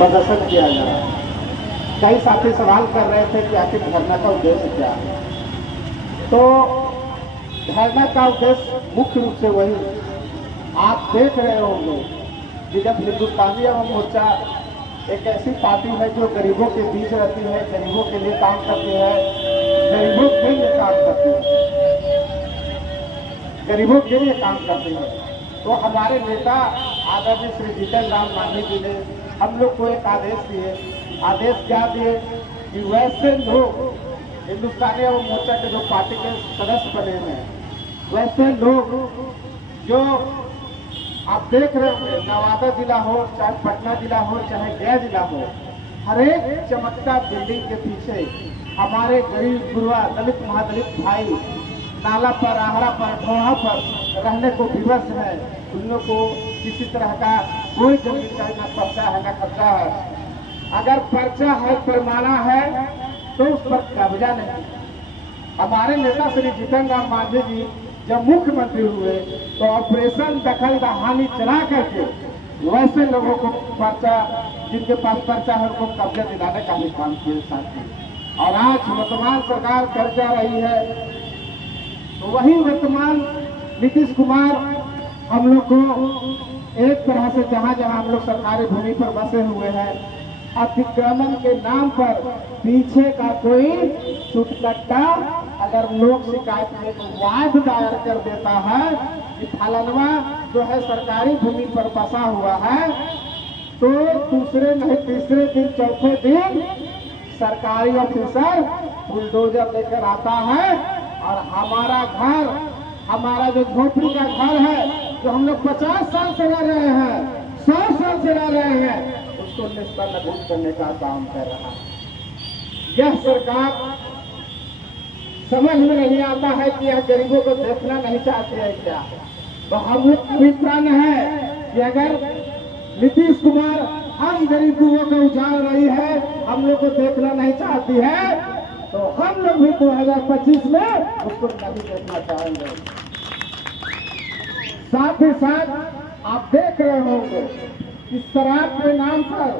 प्रदर्शन किया जा रहा है। कई साथी सवाल कर रहे थे कि आखिर धरना का उद्देश्य क्या है। तो धरना का उद्देश्य मुख्य रूप से वही, आप देख रहे होंगे कि जब हिंदुस्तानी अवाम मोर्चा एक ऐसी पार्टी है जो गरीबों के बीच रहती है, गरीबों के लिए काम करती है, गरीबों के लिए काम करती है, गरीबों के लिए काम करती है। तो हमारे नेता आदरणीय श्री जीतन राम मांझी जी ने हम लोग को एक आदेश दिए। आदेश क्या दिए कि वैसे लोग हिंदुस्तानी अवाम मोर्चा के जो पार्टी के सदस्य बने हैं, वैसे लोग जो आप देख रहे होंगे, नवादा जिला हो, चाहे पटना जिला हो, चाहे गया जिला हो, हर एक चमकता बिल्डिंग के पीछे हमारे गरीब गुरुआ दलित महादलित भाई नाला पर, आहरा पर, ढोहा पर रहने को विवश है। उन लोग को किसी तरह का कोई जमीन का न पर्चा है न खर्चा है। अगर पर्चा है, पैमाना है, तो उस पर कब्जा नहीं। हमारे नेता श्री जीतन राम मांझी जी जब मुख्यमंत्री हुए तो ऑपरेशन दखल दहानी चला करके वैसे लोगों को पर्चा, जिनके पास पर्चा है, उनको कब्जा दिलाने का भी काम किए साथी। और आज वर्तमान सरकार कर जा रही है, तो वही वर्तमान नीतीश कुमार हम लोग को एक तरह से जहां जहां हम लोग सरकारी भूमि पर बसे हुए हैं, अतिक्रमण के नाम पर पीछे का कोई चुटकट्टा अगर लोग शिकायत में वाद दायर कर देता है कि फलानवा जो है सरकारी भूमि पर बसा हुआ है, तो दूसरे नहीं तीसरे दिन चौथे दिन सरकारी ऑफिसर बुलडोजर लेकर आता है और हमारा घर, हमारा जो झोपड़ी का घर है, जो हम लोग 50 साल से रह रहे हैं, 100 साल से रह रहे हैं, उसको निस्तानबूद करने का काम कर रहा है। यह सरकार समझ में नहीं आता है कि यह गरीबों को देखना नहीं चाहते है क्या। तो हम लोग का भी प्रण है कि अगर नीतीश कुमार हम गरीबों को उजाड़ रही है, हम लोग को देखना नहीं चाहती है, तो हम लोग भी 2025 में उसको नहीं देखना चाहेंगे। साथ ही साथ आप देख रहे होंगे कि शराब के नाम पर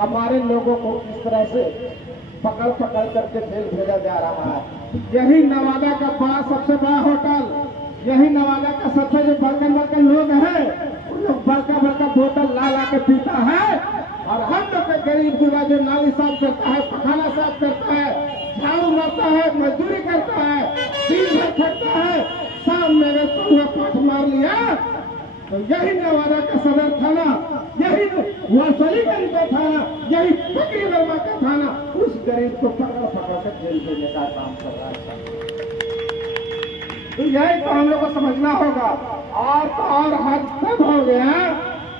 हमारे लोगों को किस तरह से पकड़ पकड़ करके जेल भेजा जा रहा है। यही नवादा का बड़ा सबसे बड़ा होटल, यही नवादा का सबसे जो बड़का बड़का लोग हैं, उन लोग बड़का बड़का बोतल ला ला के पीता है, और हम लोग के गरीब गुरबा जो नाली साफ करता है, पखाना साफ करता है, झाड़ू मारता है, मजदूरी करता है, दिन भर खटता है, शाम में अगर पूरा पाठ मार लिया तो यही नवादा का सदर थाना, यही वासलीगंज का थाना, यही फकीर वर्मा का थाना उस गरीब को पकड़ पकड़ कर जेल भेजने का काम कर रहा है। तो यही तो हम लोग को समझना होगा। और हद तब हो गया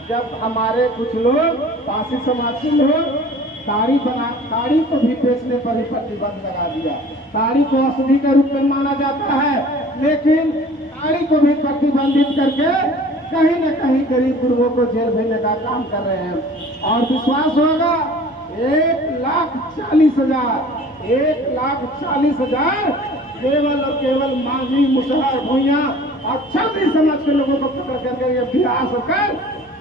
जब हमारे कुछ लोग पासी समाज के लोग ताड़ी को भी बेचने पर ही प्रतिबंध लगा दिया। ताड़ी को औषधि के रूप में माना जाता है, लेकिन ताड़ी को भी प्रतिबंधित करके कहीं न कहीं गरीब गुरुओं को जेल भेजने का काम कर रहे हैं। और विश्वास होगा 1,40,000 केवल और केवल मांझी, मुसहर, भूइया और छात्री समाज के लोगों को पकड़ करके ये बिहार सरकार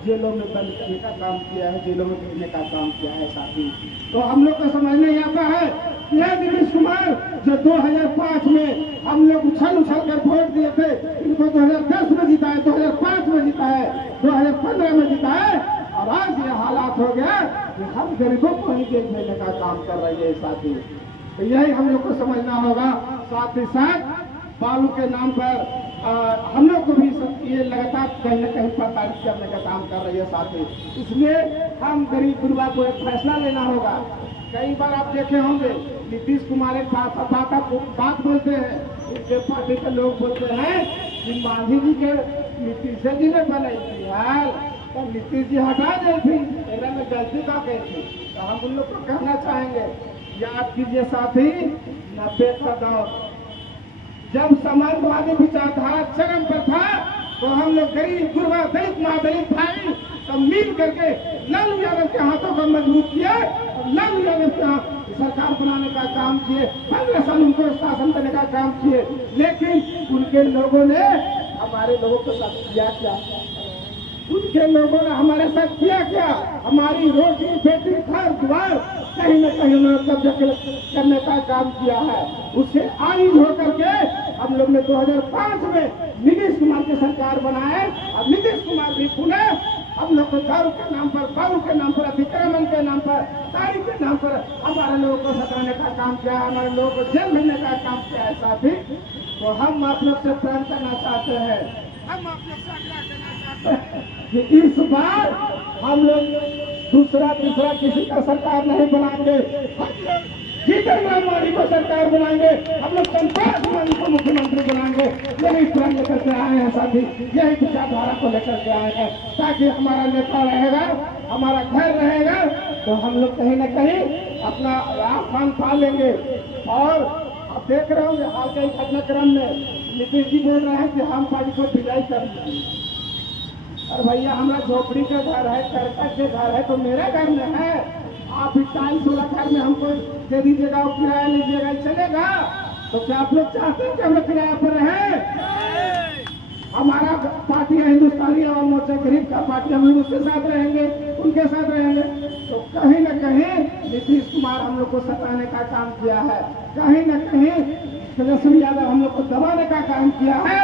जेलों में बंद करने का काम किया है, जेलों में भेजने का काम किया है साथी। तो हम लोग को समझ नहीं आता है यह नीतीश कुमार जो 2005 में हम लोग उछल कर वोट दिए थे, इनको 2010 में जीता है, 2005 में जीता है, 2015 में जीता है, और आज ये हालात हो गया कि हम गरीबों को ही जेल भेजने का काम कर रही है साथी। तो यही हम लोग को समझना होगा। साथ ही साथ बालू के नाम पर हम लोग को भी ये लगातार कहीं न कहीं प्रताड़ित करने का काम कर रही है साथी। इसलिए हम गरीब गुरबा को एक फैसला लेना होगा। कई बार आप देखे होंगे नीतीश कुमार एक बात बोलते हैं, उनके पार्टी के लोग बोलते हैं कि मांझी जी के नीतीश जी ने बनाई थी हाल, तो नीतीश जी हटा दी थी, में गलती का गई थी। तो हम उन लोग को कहना चाहेंगे, याद कीजिए साथी, 90 का दौर जब समाजवादी विचारधारा चरम पर था, तो हम लोग गरीब गुरबा दलित महादलित भाई सब मिल करके लालू यादव के हाथों को मजबूत किया और लालू यादव के सरकार बनाने का काम किए, 15 साल उनको शासन देने का काम किए। लेकिन उनके लोगों ने हमारे लोगों के साथ किया क्या? उनके लोगों ने हमारे साथ किया क्या? हमारी रोटी बेटी घर द्वार कहीं न कहीं उन्होंने कब्जा करने का काम किया है। उससे आइज होकर के हम लोग ने 2005 में नीतीश कुमार की सरकार बनाए और नीतीश कुमार भी पुनः हम लोग को दारू के नाम पर, बालू के नाम पर, अतिक्रमण के नाम पर, तारीख के नाम पर हमारे लोगों को सताने का काम किया, हमारे लोगों को जेल भेजने का काम किया है। साथी तो हम आप लोग से प्रण करना चाहते हैं, हम आप लोग से आग्रह करना चाहते हैं कि इस बार हम लोग दूसरा तीसरा किसी का सरकार नहीं बनाएंगे, जीतन राम मांझी को सरकार बनाएंगे, हम लोग संतोष मांझी को मुख्यमंत्री बनाएंगे। यही प्रण लेकर के आए हैं साथी, यही विचारधारा को लेकर के आए हैं, ताकि हमारा नेता रहेगा, हमारा घर रहेगा तो हम लोग कहीं न कहीं अपना आसान पा लेंगे। और आप देख रहे होंगे हाल के घटनाक्रम में नीतीश जी बोल रहे हैं कि हम पार्टी को विदाई कर देंगे। अरे भैया हमारा झोपड़ी का घर है, करकट के घर है तो मेरे घर में है, आप इस 40-16 घर में हमको दे दीजिएगा और किराया लीजिएगा, चलेगा? तो क्या आप लोग चाहते हैं कि हम लोग किराया पर रहे? हमारा पार्टी है हिंदुस्तानी आवाम मोर्चा, गरीब का पार्टी, हम लोग उसके साथ रहेंगे, उनके साथ रहेंगे। तो कहीं न कहीं नीतीश कुमार हम लोग को सताने का काम किया है, कहीं न कहीं तेजस्वी यादव हम लोग को दबाने का काम किया है।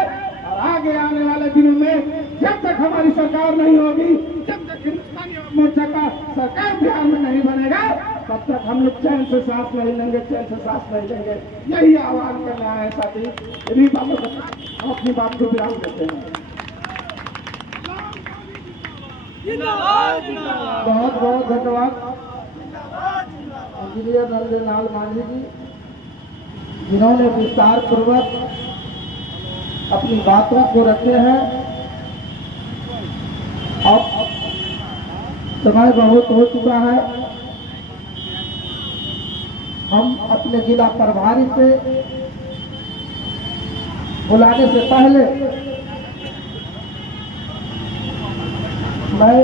और आगे आने वाले दिनों में जब तक हमारी सरकार नहीं होगी, जब तक हिंदुस्तानी आवाम मोर्चा का सरकार बिहार में नहीं बनेगा, तब तक हम लोग चैन से सांस नहीं लेंगे, चैन से सांस नहीं लेंगे। यही आह्वान करना है साथी। यही बातों हम अपनी बात को विराम देते हैं। बहुत बहुत धन्यवाद इंजीनियर नंदलाल मांझी जी, जिन्होंने विस्तार पूर्वक अपनी बातों को रखे हैं। अब समय बहुत हो चुका है, हम अपने जिला प्रभारी से बुलाने से पहले मैं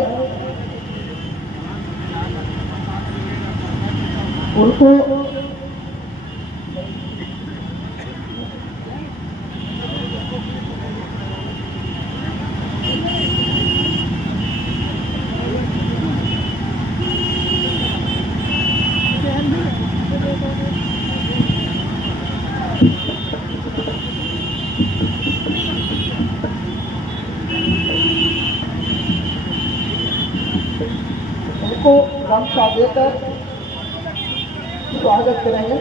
उनको गमछा देकर स्वागत करेंगे।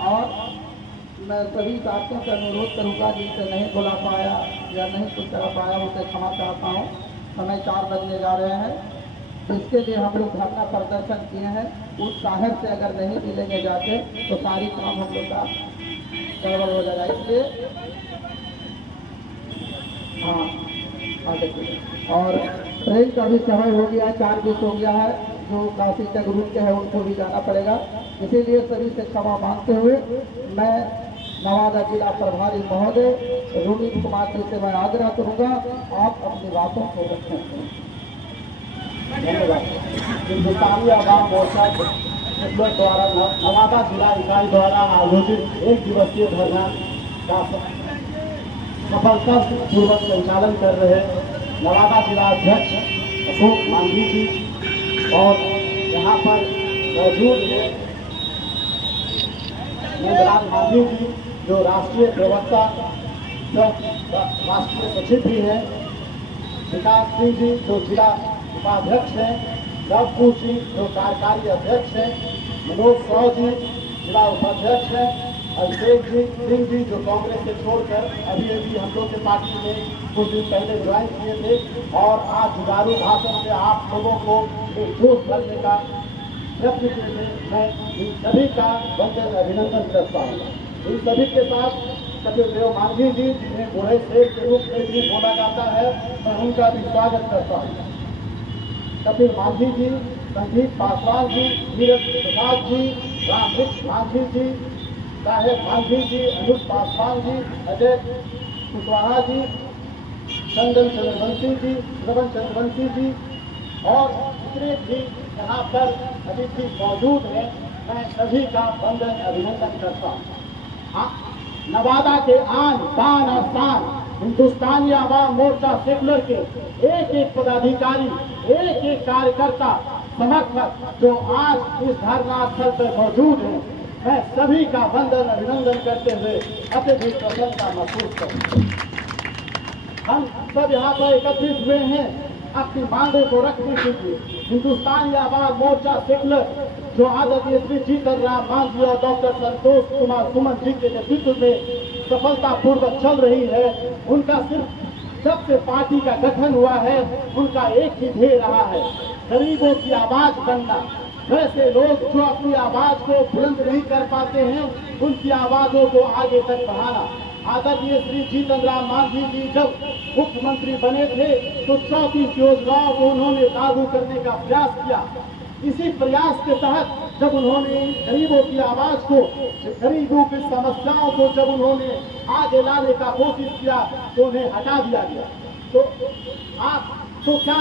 और मैं सभी साथियों से अनुरोध करूंगा जिनसे नहीं बुला पाया या नहीं कुछ करा पाया उसे क्षमा चाहता हूं। समय 4 बजने जा रहे हैं, जिसके लिए हम लोग धरना प्रदर्शन किए हैं, उस साहब से अगर नहीं मिलेंगे जाके तो सारी काम हम लोग का गड़बड़ हो जाएगा। इसलिए हाँ देखिए, और ट्रेन का भी समय हो गया है, 4:20 हो गया है, जो काशी के ग्रुप के हैं उनको भी जाना पड़ेगा। इसीलिए सभी से क्षमा मांगते हुए मैं नवादा जिला प्रभारी महोदय रूमी कुमार जी से मैं आग्रह करूँगा, आप अपनी बातों को रखें। हिंदुस्तानी आवाम मोर्चा द्वारा नवादा जिला इकाई द्वारा आयोजित 1 दिवसीय धरना का सफलतापूर्वक संचालन कर रहे नवादा जिला अध्यक्ष अशोक मांझी जी और यहाँ पर मौजूद है नंदलाल मांझी जी, जो राष्ट्रीय प्रवक्ता राष्ट्रीय सचिव भी हैं, विकास सिंह जी जो जिला उपाध्यक्ष हैं, रवपुर जी जो कार्यकारी अध्यक्ष हैं, मनोज साव जी जिला उपाध्यक्ष हैं, अभिषेक सिंह जी जो कांग्रेस से छोड़कर अभी हम लोग के पार्टी में कुछ दिन पहले ज्वाइन किए थे और आज जुगारू भाषण में आप लोगों को एक जोश भरने का प्रयत्न किए थे। मैं इन सभी का बंदर अभिनंदन करता हूँ। इन सभी के साथ कपिल देव मांझी जी, जिन्हें बूढ़े शेर के रूप में भी बोला जाता है, मैं उनका भी स्वागत करता हूँ। कपिल मांझी जी, संजीव पासवान जी, नीरज प्रसाद जी, रामकृष्ण मांझी जी, साहेब मांझी जी, अनुज पासवान जी, अजय कुशवाहा जी, चंदन चंद्रवंशी जी, श्रवण चंद्रवंशी जी और जितने भी यहाँ पर अतिथि मौजूद हैं, मैं सभी का वंदन अभिनंदन करता हूँ। नवादा के आन बान और शान हिंदुस्तानी आवाम मोर्चा सेकुलर के एक एक पदाधिकारी, एक एक कार्यकर्ता, समर्थक जो आज इस धरना स्थल पर मौजूद हैं, मैं सभी का वंदन अभिनंदन करते हुए अत्यधिक प्रसन्नता महसूस करता हूँ। हम सब यहाँ पर एकत्रित हुए हैं अपनी मांगों को रखने के लिए। हिंदुस्तानी आवाम मोर्चा सेकुलर जो आदरणीय श्री जीतन राम मांझी और डॉक्टर संतोष कुमार सुमन जी के नेतृत्व में सफलतापूर्वक चल रही है, उनका सिर्फ जब से पार्टी का गठन हुआ है, उनका एक ही ध्येय रहा है, गरीबों की आवाज बनना। वैसे लोग जो अपनी आवाज को बुलंद नहीं कर पाते हैं, उनकी आवाजों को आगे तक बढ़ाना। आदरणीय श्री जीतन राम मांझी जी जब मुख्यमंत्री बने थे तो 34 योजनाओं को उन्होंने लागू करने का प्रयास किया। इसी प्रयास के तहत जब उन्होंने गरीबों की आवाज को, गरीबों की समस्याओं को जब उन्होंने आगे लाने का कोशिश किया तो उन्हें हटा दिया गया। तो क्या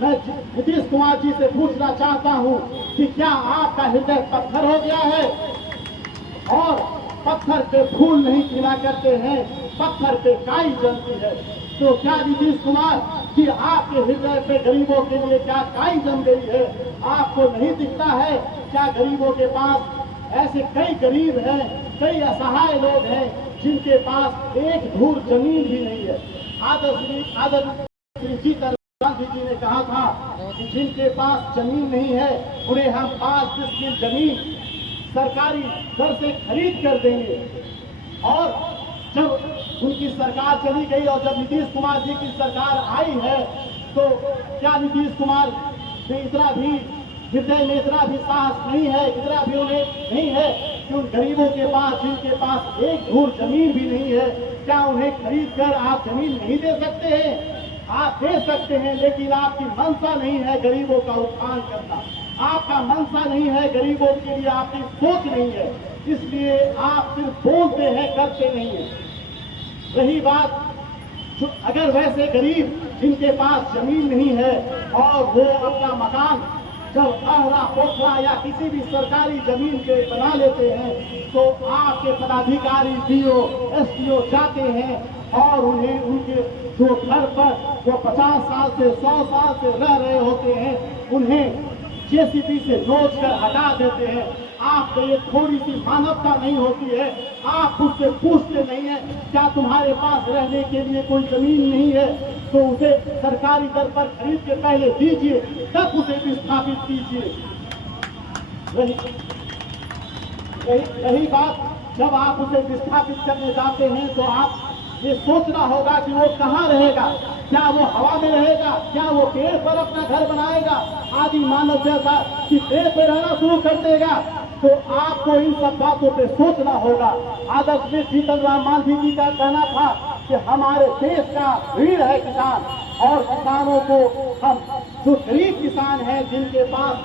मैं नीतीश कुमार जी से पूछना चाहता हूं कि क्या आपका हृदय पत्थर हो गया है? और पत्थर पे फूल नहीं खिला करते हैं, पत्थर पे काई जमती है। तो क्या नीतीश कुमार कि आपके हृदय पे गरीबों के लिए क्या काई जम गई है? आपको नहीं दिखता है क्या गरीबों के पास ऐसे कई गरीब हैं, कई असहाय लोग हैं जिनके पास एक धूर जमीन भी नहीं है। आदरणीय जीतन गांधी जी ने कहा था कि जिनके पास जमीन नहीं है उन्हें हम 5 डिसमिल जमीन सरकारी दर से खरीद कर देंगे। और जब उनकी सरकार चली गई और जब नीतीश कुमार जी की सरकार आई है तो क्या नीतीश कुमार में इतना भी हृदय में इतना भी साहस नहीं है, इतना भी उन्हें नहीं है कि उन गरीबों के पास जिनके पास एक धूर जमीन भी नहीं है, क्या उन्हें खरीद कर आप जमीन नहीं दे सकते हैं? आप दे सकते हैं, लेकिन आपकी मंशा नहीं है गरीबों का उत्थान करना, आपका मंशा नहीं है, गरीबों के लिए आपकी सोच नहीं है, इसलिए आप सिर्फ बोलते हैं, करते नहीं है। रही बात अगर वैसे गरीब जिनके पास जमीन नहीं है और वो अपना मकान जब आहरा पोखरा या किसी भी सरकारी जमीन पे बना लेते हैं तो आपके पदाधिकारी डीओ एसडीओ जाते हैं और उन्हें उनके जो घर पर जो 50 साल से 100 साल से रह रहे होते हैं उन्हें जेसीबी से नोच कर हटा देते हैं। आपको ये थोड़ी सी मानवता नहीं होती है? आप उससे पूछते नहीं है क्या तुम्हारे पास रहने के लिए कोई जमीन नहीं है तो उसे सरकारी दर पर खरीद के पहले दीजिए, तब उसे विस्थापित कीजिए। रही बात जब आप उसे विस्थापित करने जाते हैं तो आप ये सोचना होगा कि वो कहाँ रहेगा, क्या वो हवा में रहेगा, क्या वो पेड़ पर अपना घर बनाएगा, आदि मानव जैसा कि पेड़ पे रहना शुरू कर देगा। तो आपको इन सब बातों पे सोचना होगा। आदरणीय जीतन राम मांझी जी का कहना था कि हमारे देश का रीढ़ है किसान, और किसानों को हम जो गरीब किसान हैं जिनके पास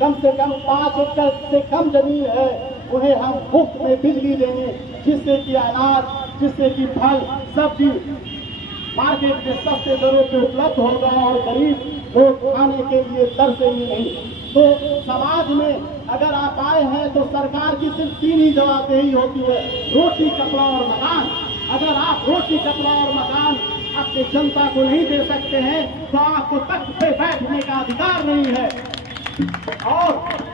कम से कम 5 एकड़ से कम जमीन है उन्हें हम मुफ्त में बिजली देंगे, जिससे कि अनाज, जिससे कि फल सब्जी मार्केट में सस्ते दरों पे उपलब्ध होगा और गरीब लोग खाने के लिए तरसेंगे नहीं। तो समाज में अगर आप आए हैं तो सरकार की सिर्फ 3 ही जवाबदेही होती है, रोटी कपड़ा और मकान। अगर आप रोटी कपड़ा और मकान अपनी जनता को नहीं दे सकते हैं तो आपको तख्त पे बैठने का अधिकार नहीं है। और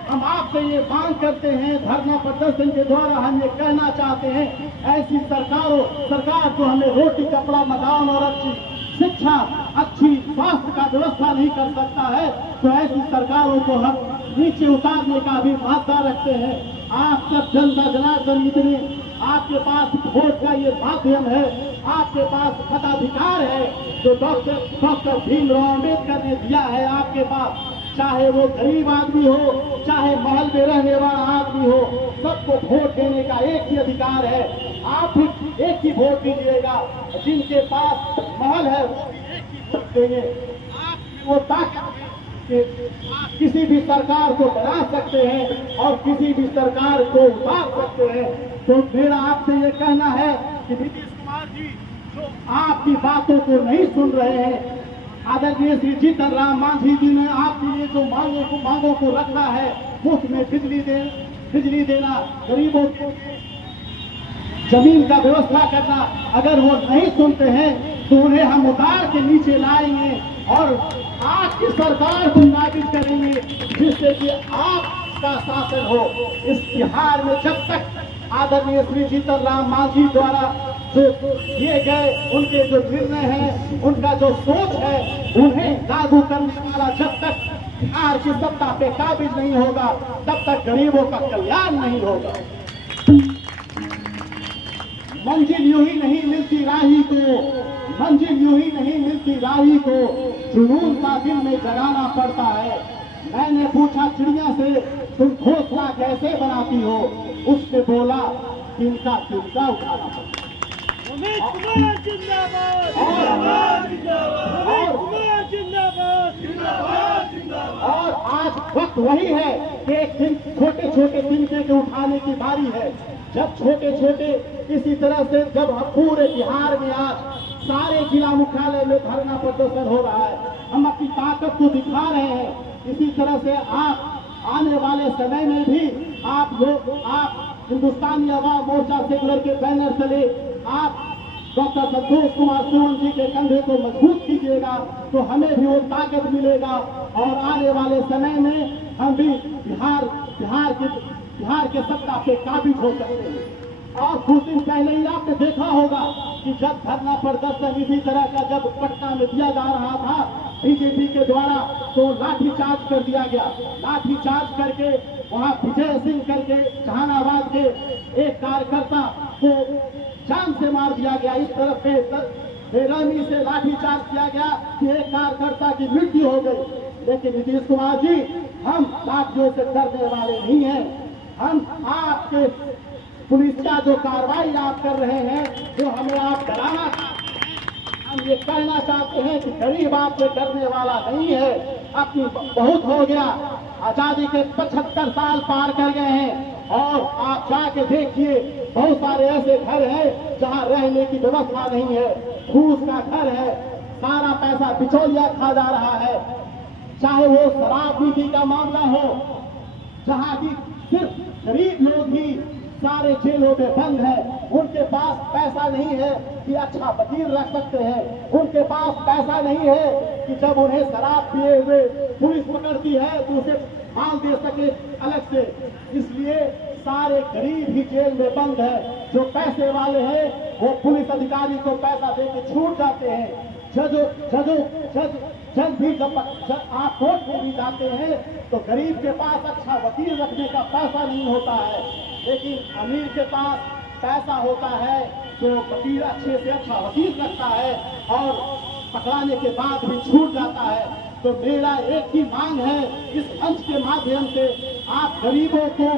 हम आपसे ये मांग करते हैं, धरना प्रदर्शन के द्वारा हम ये कहना चाहते हैं, ऐसी सरकार जो हमें रोटी कपड़ा मकान और अच्छी शिक्षा, अच्छी स्वास्थ्य का व्यवस्था नहीं कर सकता है, तो ऐसी सरकारों को हम नीचे उतारने का भी वादा रखते हैं। आप सब जनता जनार्दन इतने आपके पास वोट का ये माध्यम है, आपके पास मताधिकार है जो डॉक्टर भीमराव अम्बेडकर ने दिया है आपके पास। चाहे वो गरीब आदमी हो, चाहे महल में रहने वाला आदमी हो, सबको वोट देने का एक ही अधिकार है। आप भी एक ही वोट दीजिएगा, जिनके पास महल है वो एक ही वोट देंगे। आप वो ताकत किसी भी सरकार को बना सकते हैं और किसी भी सरकार को उतार सकते हैं। तो मेरा आपसे ये कहना है कि नीतीश कुमार जी जो आपकी बातों को नहीं सुन रहे हैं, आदरणीय श्री जीतन राम मांझी जी ने आपके लिए जो मांगों को रखा है, मुफ्त में बिजली देना, गरीबों को जमीन का व्यवस्था करना, अगर वो नहीं सुनते हैं तो उन्हें हम उतार के नीचे लाएंगे और आपकी सरकार को नाबिज करेंगे, जिससे कि आपका शासन हो। इस बिहार में जब तक आदरणीय श्री जीतन राम मांझी द्वारा जो किए गए उनके जो निर्णय हैं, उनका जो सोच है, उन्हें लागू करने वाला जब तक बिहार की सत्ता पे काबिज नहीं होगा, तब तक गरीबों का कल्याण नहीं होगा। मंजिल यूं ही नहीं मिलती राही को, मंजिल यूं ही नहीं मिलती राही को, जुनून का दिल में जगाना पड़ता है। मैंने पूछा चिड़िया से, तुम घोंसला कैसे बनाती हो? उसने बोला, तिनका तिनका उठाना पड़ता है। और आज वक्त वही है कि एक दिन छोटे छोटे तिनके के उठाने की बारी है। जब छोटे छोटे इसी तरह से जब हम पूरे बिहार में आज सारे जिला मुख्यालय में धरना प्रदर्शन हो रहा है, हम अपनी ताकत को दिखा रहे हैं। इसी तरह से आप आने वाले समय में भी आप हिंदुस्तानी आवाम मोर्चा सेकुलर के बैनर तले आप डॉक्टर संतोष कुमार सुमन जी के कंधे को मजबूत कीजिएगा, तो हमें भी वो ताकत मिलेगा और आने वाले समय में हम भी बिहार के सत्ता पे काबिज हो सकते हैं। और कुछ दिन पहले ही आपने देखा होगा कि जब धरना प्रदर्शन इसी तरह का जब पटना में दिया जा रहा था बीजेपी के द्वारा, तो लाठीचार्ज कर दिया गया। लाठीचार्ज करके वहां विजय सिंह करके जहानाबाद के एक कार्यकर्ता को जान से मार दिया गया। इस तरफ से बेरहमी से लाठीचार्ज किया गया कि एक कार्यकर्ता की मृत्यु हो गई। लेकिन नीतीश कुमार जी, हम लाठियों से डरने वाले नहीं हैं। हम आपके पुलिस का जो कार्रवाई आप कर रहे हैं, जो हमें आप डराना, हम ये कहना चाहते हैं कि गरीब आपसे डरने वाला नहीं है। अपनी बहुत हो गया, आजादी के 75 साल पार कर गए हैं और आप जाके देखिए बहुत सारे ऐसे घर हैं जहां रहने की व्यवस्था नहीं है, फूस का घर है, सारा पैसा बिचौलिया खा जा रहा है। चाहे वो शराब नीति का मामला हो, जहां की सिर्फ गरीब लोग ही सारे जेलों में बंद है, उनके पास पैसा नहीं है कि अच्छा वकील रख सकते हैं, उनके पास पैसा नहीं है कि जब उन्हें शराब पिए हुए पुलिस पकड़ती है तो उसे माल दे सके अलग से। इसलिए सारे गरीब ही जेल में बंद है। जो पैसे वाले हैं वो पुलिस अधिकारी को पैसा दे के छूट जाते हैं। जज भी जब आप कोर्ट में भी जाते हैं तो गरीब के पास अच्छा वकील रखने का पैसा नहीं होता है, लेकिन अमीर के पास पैसा होता है जो वकील अच्छे से अच्छा वकील रखता है और पकड़ाने के बाद भी छूट जाता है। तो मेरा एक ही मांग है, इस मंच के माध्यम से आप गरीबों को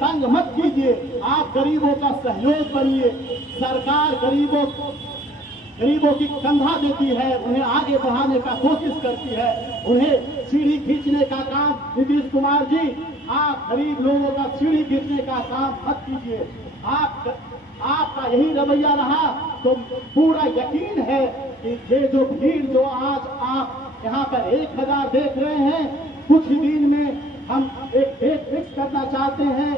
तंग मत कीजिए, आप गरीबों का सहयोग बनिए। सरकार गरीबों की कंधा देती है, उन्हें आगे बढ़ाने का कोशिश करती है, उन्हें सीढ़ी खींचने का काम नीतीश कुमार जी, आप गरीब लोगों का सीढ़ी खींचने का काम मत कीजिए। आपका यही रवैया रहा तो पूरा यकीन है कि ये जो भीड़ जो आज आप यहाँ पर 1000 देख रहे हैं, कुछ ही दिन में हम एक डेट फिक्स करना चाहते हैं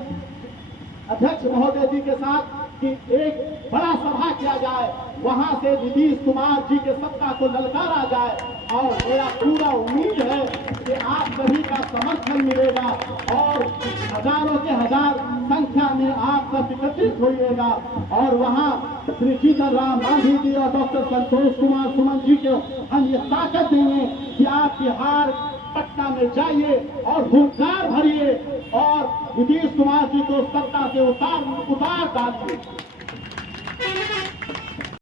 अध्यक्ष महोदय जी के साथ कि एक बड़ा सभा किया जाए, वहां से नीतीश कुमार जी के सत्ता को ललकारा जाए। और मेरा पूरा उम्मीद है कि आप सभी का समर्थन मिलेगा और हजारों के हजार संख्या में आप सब एकत्रित होइएगा और वहां श्री जीतन राम मांझी जी और डॉक्टर संतोष कुमार सुमन जी को हम ये ताकत देंगे कि आप बिहार पटना में जाइए और हुंकार भरिए और नीतीश कुमार जी को सत्ता से उतार डालिए।